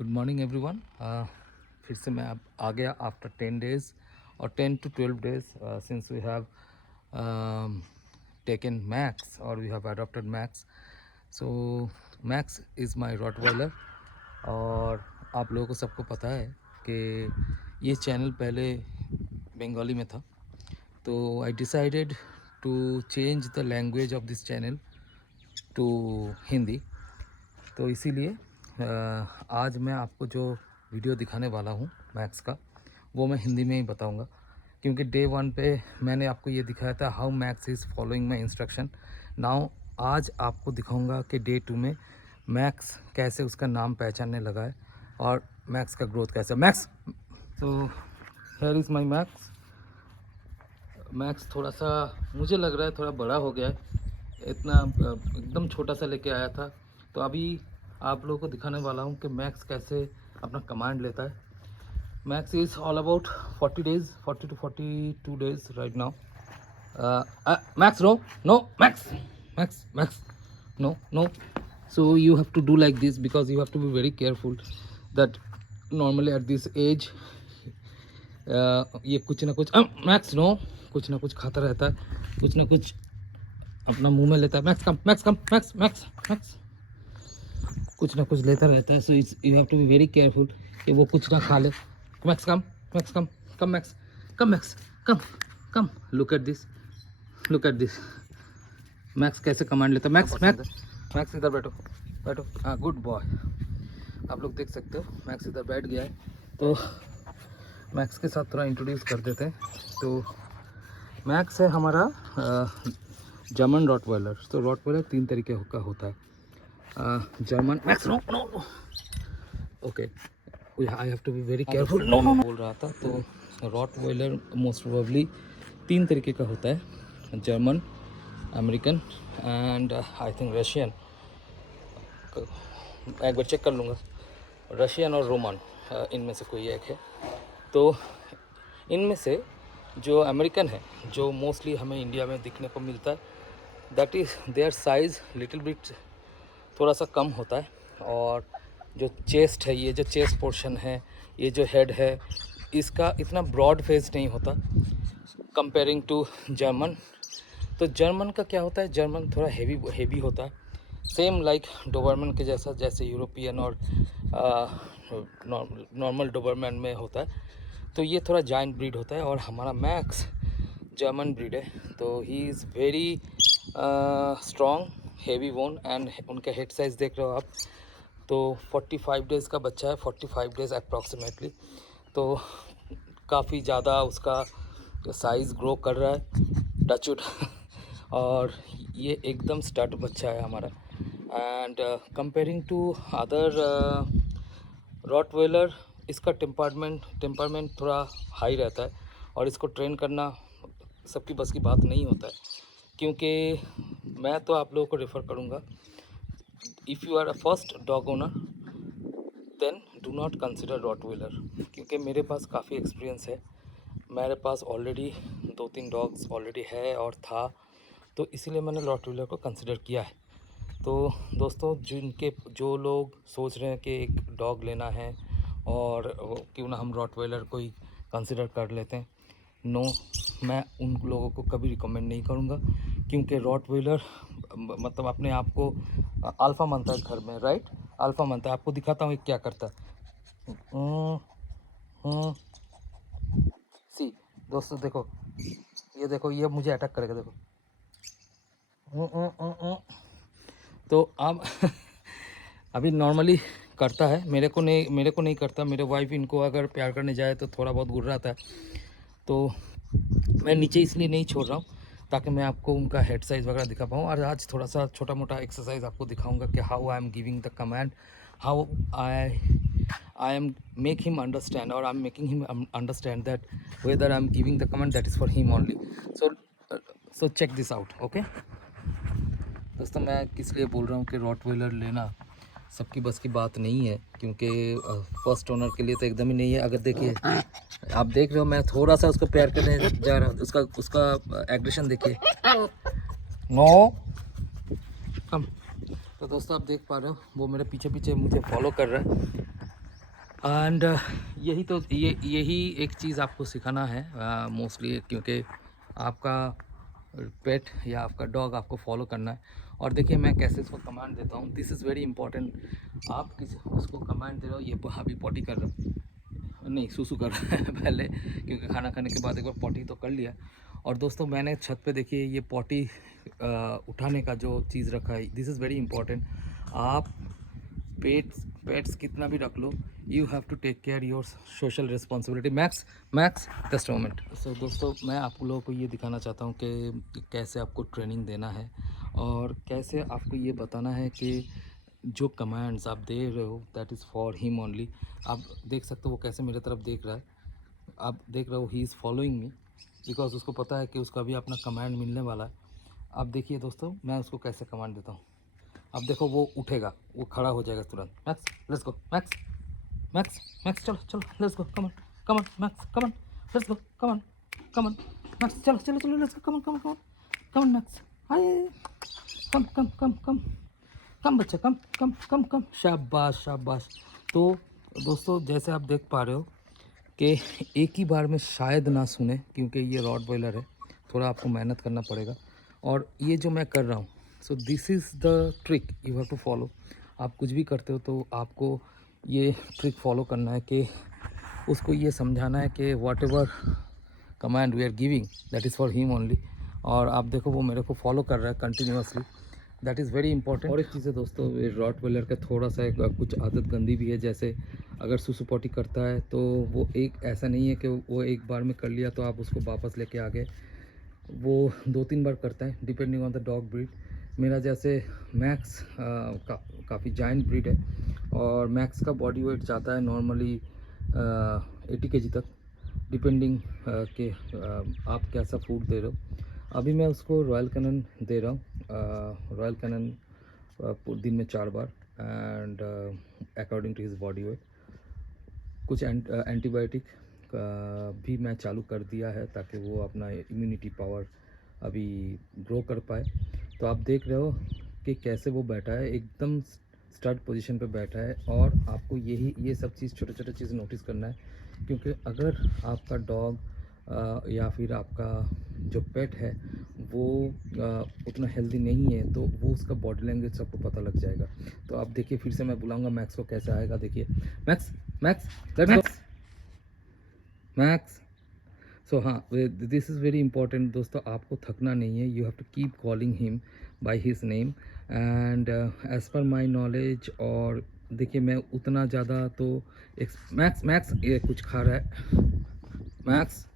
Good morning everyone. फिर से मैं अब आ गया आफ्टर 10 डेज़ और 10 to 12 days since we have taken Max or we have adopted Max. So Max is my Rottweiler और आप लोगों को सबको पता है कि ये चैनल पहले बंगाली में था, तो I decided to change the language of this channel to Hindi. तो इसीलिए आज मैं आपको जो वीडियो दिखाने वाला हूँ मैक्स का, वो मैं हिंदी में ही बताऊँगा, क्योंकि डे 1 पे मैंने आपको ये दिखाया था how max is following my instruction. Now आज आपको दिखाऊंगा कि डे 2 में मैक्स कैसे उसका नाम पहचानने लगा है और मैक्स का ग्रोथ कैसे। मैक्स, तो here is my max. Max थोड़ा सा मुझे लग रहा है थोड़ा बड़ा हो गया है, इतना एकदम छोटा सा लेके आया था। तो अभी आप लोगों को दिखाने वाला हूँ कि मैक्स कैसे अपना कमांड लेता है। Max is all about 40 days, 40 to 42 days right now. Max, no, no, Max, no, no. So you have to do like this because you have to be very careful that normally at this age ये कुछ ना कुछ max no कुछ ना कुछ खाता रहता है, कुछ ना कुछ अपना मुंह में लेता है। Max come, Max come, Max Max Max कुछ ना कुछ लेता रहता है। So you have to be very careful कि वो कुछ ना खा ले। Max come, Max come, come Max, come Max, come come. Look at this, look at this. Max कैसे कमांड लेता है। मैक्स मैक्स मैक्स इधर बैठो, बैठो। हाँ, गुड बॉय। आप लोग देख सकते हो मैक्स इधर बैठ गया है। तो मैक्स के साथ थोड़ा इंट्रोड्यूस कर देते हैं। तो मैक्स है हमारा जर्मन रॉटवाइलर। तो रॉटवाइलर 3 तरीके का होता है। German Max, no no no, okay, I have to be very careful. No no बोल रहा था। तो रॉटवाइलर मोस्ट प्रोबेबली 3 तरीके का होता है, German, American and I think Russian. एक बार चेक कर लूँगा, रशियन और रोमन, इनमें से कोई एक है। तो इनमें से जो अमेरिकन है, जो मोस्टली हमें इंडिया में दिखने को मिलता है, that is their size little bit थोड़ा सा कम होता है। और जो चेस्ट है, ये जो चेस्ट पोर्शन है, ये जो हेड है, इसका इतना ब्रॉड फेस नहीं होता कंपेयरिंग टू जर्मन। तो जर्मन का क्या होता है, जर्मन थोड़ा हेवी होता है, सेम लाइक डोबरमैन के जैसा, जैसे यूरोपियन और नॉर्मल डोबरमैन में होता है। तो ये थोड़ा जायंट ब्रीड होता है और हमारा मैक्स जर्मन ब्रीड है। तो he is very strong, heavy bone and उनका हेड साइज़ देख रहे हो आप। तो 45 डेज़ का बच्चा है, 45 डेज़ अप्रॉक्सीमेटली। तो काफ़ी ज़्यादा उसका साइज़ ग्रो कर रहा है, टचवुड। और ये एकदम स्टड बच्चा है हमारा। And comparing to other Rottweiler, इसका टेम्परमेंट थोड़ा हाई रहता है और इसको ट्रेन करना सबकी बस की बात नहीं होता है। क्योंकि मैं तो आप लोगों को रेफ़र करूँगा, if you are a first dog owner then do not consider Rottweiler, क्योंकि मेरे पास काफ़ी एक्सपीरियंस है। मेरे पास ऑलरेडी 2-3 डॉग्स ऑलरेडी है और था, तो इसीलिए मैंने रॉटवेलर को कंसिडर किया है। तो दोस्तों, जो लोग सोच रहे हैं कि एक डॉग लेना है और क्यों ना हम रॉटवेलर को ही कंसिडर कर लेते हैं, नो, मैं उन लोगों को कभी रिकमेंड नहीं करूँगा। क्योंकि रॉटवेलर मतलब अपने आप को अल्फ़ा मानता है घर में, राइट, अल्फ़ा मानता है। आपको दिखाता हूँ ये क्या करता है। सी दोस्तों, देखो, ये देखो, ये मुझे अटैक करेगा, देखो। तो अब अभी नॉर्मली करता है, मेरे को नहीं करता। मेरे वाइफ इनको अगर प्यार करने जाए तो थोड़ा बहुत गुर्राता है। तो मैं नीचे इसलिए नहीं छोड़ रहा हूँ ताकि मैं आपको उनका हेड साइज़ वगैरह दिखा पाऊँ। और आज थोड़ा सा छोटा मोटा एक्सरसाइज आपको दिखाऊंगा कि how I am giving the command, how I am make him understand, और I am making him understand that whether I am giving the command that is for him only. So check this out, okay दोस्तों। मैं किस लिए बोल रहा हूँ कि Rottweiler लेना सबकी बस की बात नहीं है, क्योंकि फर्स्ट ओनर के लिए तो एकदम ही नहीं है। अगर देखिए, आप देख रहे हो, मैं थोड़ा सा उसको प्यार करने जा रहा हूँ, उसका एग्रेशन देखिए। नो कम। तो दोस्तों, आप देख पा रहे हो वो मेरे पीछे पीछे मुझे फॉलो कर रहा है। एंड यही एक चीज़ आपको सिखाना है मोस्टली, क्योंकि आपका पेट या आपका डॉग आपको फॉलो करना है। और देखिए मैं कैसे इसको कमांड देता हूँ, दिस इज़ वेरी इंपॉर्टेंट। आप किसी उसको कमांड दे रहे हो, ये अभी पॉटी कर रहा हो, नहीं सूसू कर रहा है पहले, क्योंकि खाना खाने के बाद एक बार पॉटी तो कर लिया। और दोस्तों मैंने छत पे देखिए ये पॉटी उठाने का जो चीज़ रखा है, दिस इज़ वेरी इंपॉर्टेंट। आप पेट्स कितना भी रख लो, you have to take care your social responsibility. Max Max just moment. So दोस्तों मैं आप लोगों को ये दिखाना चाहता हूँ कि कैसे आपको ट्रेनिंग देना है और कैसे आपको ये बताना है कि जो कमांड्स आप दे रहे हो that is for him only. आप देख सकते हो वो कैसे मेरे तरफ देख रहा है, आप देख रहे हो he is following me, because उसको पता है कि उसका भी अपना कमांड मिलने वाला है। अब देखिए दोस्तों मैं उसको कैसे कमांड देता हूँ। अब देखो वो उठेगा, वो खड़ा हो जाएगा तुरंत। Max let's go, Max Max Max चलो चलो let's go, come on come on Max, come on let's go, come on come on Max, चलो चलो चलो let's go, come on come on come on come on Max, हाय come come come come come बच्चा, come come come कम, शाबाश शाबाश। तो दोस्तों जैसे आप देख पा रहे हो कि एक ही बार में शायद ना सुने, क्योंकि ये रॉटवाइलर है, थोड़ा आपको मेहनत करना पड़ेगा। और ये जो मैं कर रहा हूँ, so this is the trick you have to follow. आप कुछ भी करते हो तो आपको ये ट्रिक फॉलो करना है कि उसको ये समझाना है कि whatever command we are giving that is for him only. और आप देखो वो मेरे को फॉलो कर रहा है continuously, that is very important. और एक चीज़ है दोस्तों, रॉटवाइलर का थोड़ा सा कुछ आदत गंदी भी है। जैसे अगर सुसु पोटी करता है तो वो एक ऐसा नहीं है कि वो एक बार में कर लिया तो आप उसको वापस लेके आ गए, वो 2-3 बार करता है depending on the dog breed. मेरा जैसे मैक्स काफ़ी जाइंट ब्रीड है और मैक्स का बॉडी वेट जाता है नॉर्मली 80 केजी तक, डिपेंडिंग कि आप कैसा फूड दे रहे हो। अभी मैं उसको रॉयल कैनन दे रहा हूँ, रॉयल कैनन दिन में 4 बार, and according to his body weight. कुछ एंटीबायोटिक भी मैं चालू कर दिया है ताकि वो अपना इम्यूनिटी पावर अभी ग्रो कर पाए। तो आप देख रहे हो कि कैसे वो बैठा है, एकदम स्टार्ट पोजीशन पे बैठा है। और आपको ये सब चीज़ छोटे छोटे चीज़ नोटिस करना है, क्योंकि अगर आपका डॉग या फिर आपका जो पेट है वो उतना हेल्दी नहीं है तो वो उसका बॉडी लैंग्वेज सबको पता लग जाएगा। तो आप देखिए फिर से मैं बुलाऊंगा मैक्स को, कैसे आएगा देखिए। Max Max let's go Max. So हाँ, दिस इज़ वेरी इंपॉर्टेंट दोस्तों, आपको थकना नहीं है, you have to keep calling him by his name and as per my knowledge. और देखिए मैं उतना ज़्यादा तो मैक्स मैक्स ये कुछ खा रहा है मैक्स,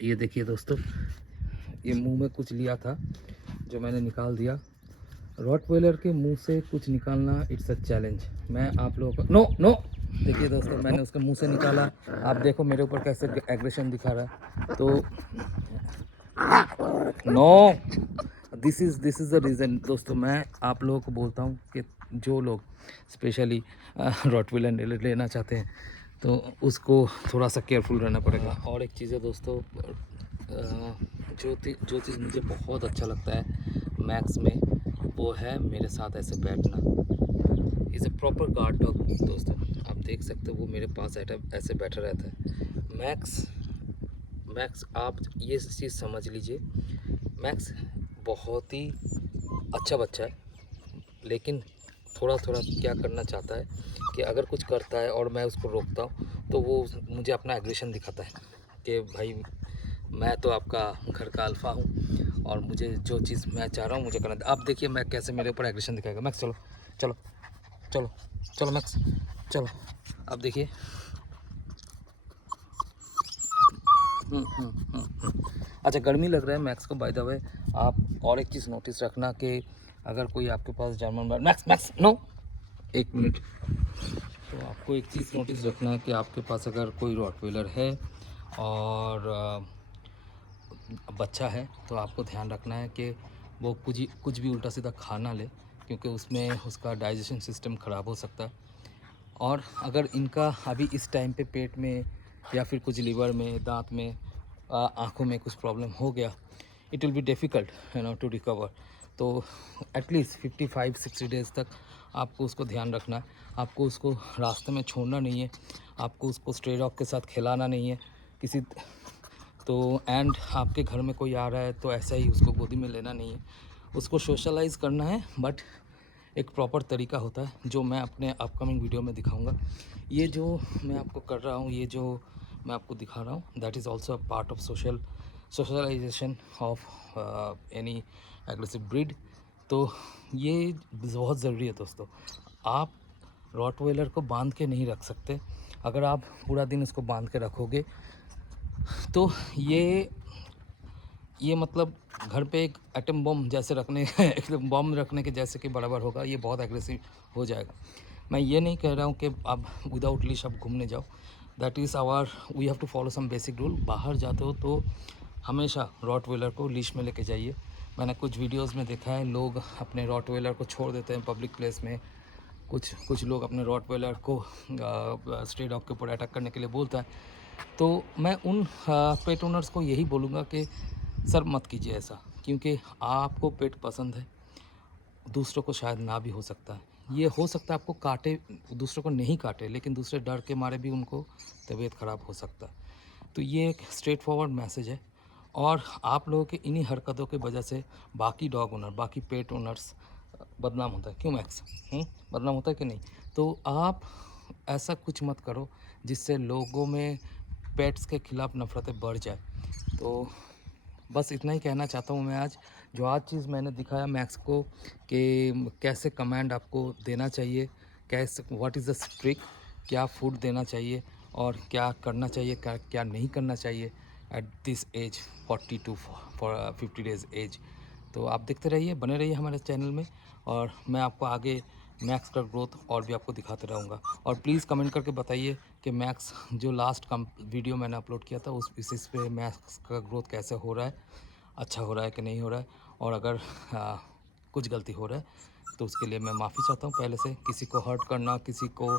ये देखिए दोस्तों ये मुंह में कुछ लिया था जो मैंने निकाल दिया। रॉटवेलर के मुंह से कुछ निकालना इट्स अ चैलेंज। मैं आप लोगों को नो नो, देखिए दोस्तों मैंने उसके मुंह से निकाला, आप देखो मेरे ऊपर कैसे एग्रेशन दिखा रहा है। तो no, this is the reason दोस्तों, मैं आप लोगों को बोलता हूँ कि जो लोग स्पेशली रॉटवेलर लेना चाहते हैं तो उसको थोड़ा सा केयरफुल रहना पड़ेगा। और एक चीज़ है दोस्तों, जो चीज़ मुझे बहुत अच्छा लगता है मैक्स में, वो है मेरे साथ ऐसे बैठना। Is a proper guard dog दोस्तों, आप देख सकते हो वो मेरे पास ऐसे बैठा रहता है। मैक्स आप ये चीज़ समझ लीजिए, मैक्स बहुत ही अच्छा बच्चा है, लेकिन थोड़ा थोड़ा क्या करना चाहता है कि अगर कुछ करता है और मैं उसको रोकता हूँ तो वो मुझे अपना एग्रेशन दिखाता है कि भाई मैं तो आपका घर का अल्फ़ा हूँ और मुझे जो चीज़ मैं चाह रहा हूँ मुझे करना। आप देखिए मैं कैसे मेरे ऊपर एग्रेशन दिखाएगा। मैक्स चलो चलो चलो चलो मैक्स चलो, अब देखिए अच्छा गर्मी लग रहा है मैक्स को बाय द वे। आप और एक चीज़ नोटिस रखना कि अगर कोई आपके पास German bird, Max Max no, एक मिनट। तो आपको एक चीज़ नोटिस रखना है कि आपके पास अगर कोई रॉटवेलर है और बच्चा है तो आपको ध्यान रखना है कि वो कुछ भी उल्टा सीधा खा ना ले, क्योंकि उसमें उसका डाइजेशन सिस्टम ख़राब हो सकता है। और अगर इनका अभी इस टाइम पे पेट में या फिर कुछ लीवर में, दांत में, आँखों में कुछ प्रॉब्लम हो गया, it will be difficult to recover. तो एटलीस्ट 55-60 डेज़ तक आपको उसको ध्यान रखना है। आपको उसको रास्ते में छोड़ना नहीं है, आपको उसको स्ट्रे डॉग के साथ खिलाना नहीं है किसी। तो एंड आपके घर में कोई आ रहा है तो ऐसा ही उसको गोदी में लेना नहीं है, उसको सोशलाइज़ करना है, बट एक प्रॉपर तरीका होता है जो मैं अपने अपकमिंग वीडियो में दिखाऊंगा। ये जो मैं आपको कर रहा हूँ, ये जो मैं आपको दिखा रहा हूँ, that is also a part of socialisation of any aggressive breed. तो ये बहुत ज़रूरी है दोस्तों। आप रॉटवेलर को बांध के नहीं रख सकते। अगर आप पूरा दिन इसको बांध के रखोगे तो ये मतलब घर पे एक एटम बम जैसे रखने एक बम रखने के जैसे कि बराबर होगा। ये बहुत एग्रेसिव हो जाएगा। मैं ये नहीं कह रहा हूँ कि आप विदाउट लीश आप घूमने जाओ, that is our, we have to follow some basic rule. बाहर जाते हो तो हमेशा रॉटवेलर को लीश में लेके जाइए। मैंने कुछ वीडियोस में देखा है, लोग अपने रॉटवेलर को छोड़ देते हैं पब्लिक प्लेस में। कुछ लोग अपने रॉटवेलर को स्ट्रे डॉग के ऊपर अटैक करने के लिए बोलता है। तो मैं उन पेट ओनर्स को यही बोलूँगा कि सर मत कीजिए ऐसा, क्योंकि आपको पेट पसंद है, दूसरों को शायद ना भी हो सकता है। ये हो सकता है आपको काटे, दूसरों को नहीं काटे, लेकिन दूसरे डर के मारे भी उनको तबीयत ख़राब हो सकता है। तो ये एक स्ट्रेट फॉरवर्ड मैसेज है। और आप लोगों के इन्हीं हरकतों की वजह से बाकी डॉग ओनर, बाकी पेट ओनर्स बदनाम होता है। क्यों मैक्स? बदनाम होता है कि नहीं? तो आप ऐसा कुछ मत करो जिससे लोगों में पेट्स के खिलाफ नफ़रतें बढ़ जाए। तो बस इतना ही कहना चाहता हूँ मैं आज। जो आज चीज़ मैंने दिखाया मैक्स को कि कैसे कमांड आपको देना चाहिए, कैसे, व्हाट इज़ द ट्रिक, क्या फूड देना चाहिए और क्या करना चाहिए, क्या क्या नहीं करना चाहिए at this age 40 to 50 days age. तो आप देखते रहिए, बने रहिए हमारे चैनल में, और मैं आपको आगे मैक्स का ग्रोथ और भी आपको दिखाते रहूँगा। और प्लीज़ कमेंट करके बताइए कि मैक्स जो लास्ट वीडियो मैंने अपलोड किया था उस बेसिस पे मैक्स का ग्रोथ कैसे हो रहा है, अच्छा हो रहा है कि नहीं हो रहा है। और अगर कुछ गलती हो रहा है तो उसके लिए मैं माफ़ी चाहता हूँ पहले से। किसी को हर्ट करना, किसी को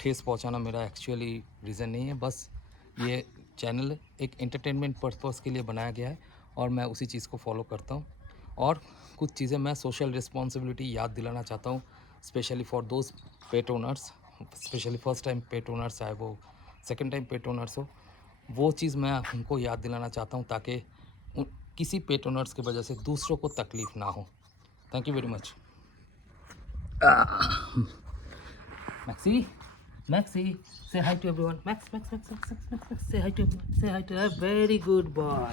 ठेस पहुँचाना मेरा एक्चुअली रीज़न नहीं है। बस ये चैनल एक एंटरटेनमेंट पर्पस के लिए बनाया गया है और मैं उसी चीज़ को फॉलो करता हूँ। और कुछ चीज़ें मैं सोशल रिस्पॉन्सिबिलिटी याद दिलाना चाहता हूँ, specially for those pet owners, specially first time pet owners, चाहे वो सेकंड टाइम पेट ओनर्स हो। वो चीज़ मैं उनको याद दिलाना चाहता हूँ ताकि किसी पेट ओनर्स की वजह से दूसरों को तकलीफ़ ना हो। Thank you very much. Maxi, Maxi, say hi to everyone. Max, say hi to everyone. Say hi to, very good boy.